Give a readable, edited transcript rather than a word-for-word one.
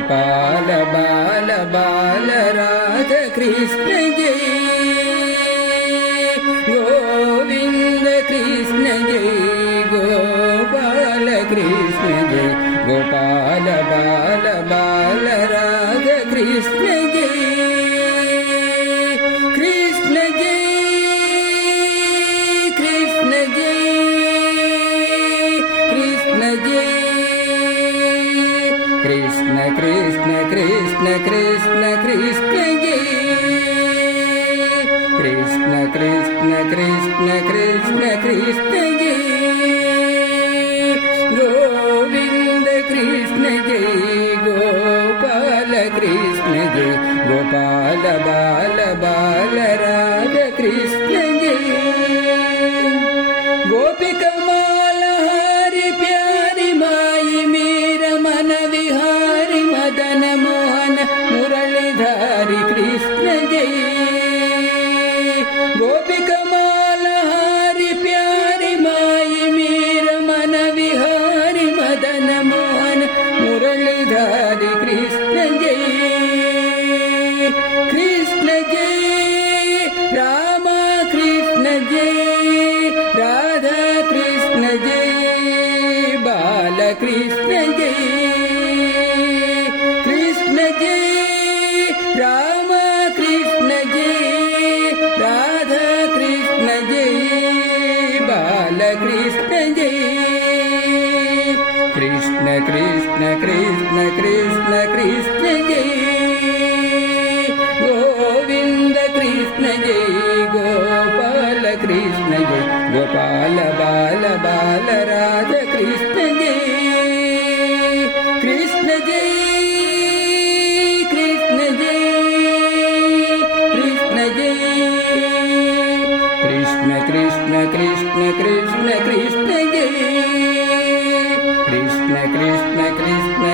गोपाल बाल बाल राधा कृष्ण जय गोविंद कृष्ण जय गोपाल कृष्ण जय गोपाल बाल बाल राधा कृष्ण जय कृष्ण जय कृष्ण जय कृष्ण जय कृष्ण कृष्ण कृष्ण कृष्ण कृष्ण जय कृष्ण कृष्ण कृष्ण कृष्ण कृष्ण जय गोविंद कृष्ण जय गोपाल कृष्ण जय गोपाल बाल बाल राधा कृष्ण जय गोपिका माला हरि प्यारी माई मेरा मन विहारी मदन मोहन मुरलीधारी कृष्ण जय गोपिका माला हरि प्यारी माई मेरा मन विहारी मदन मोहन मुरलीधारी कृष्ण जय कृष्ण जय रामा कृष्ण जय राधा कृष्ण जय बाल कृष्ण जय कृष्ण जय रामा कृष्ण जय राधा कृष्ण जय बाल कृष्ण जय कृष्ण कृष्ण कृष्ण कृष्ण कृष्ण जय गोविंद कृष्ण जय गोपाल कृष्ण जय गोपाल बाल बाल राधा कृष्ण जय कृष्ण जय कृष्ण जय कृष्ण जय कृष्ण कृष्ण कृष्ण कृष्ण कृष्ण जय कृष्ण कृष्ण कृष्ण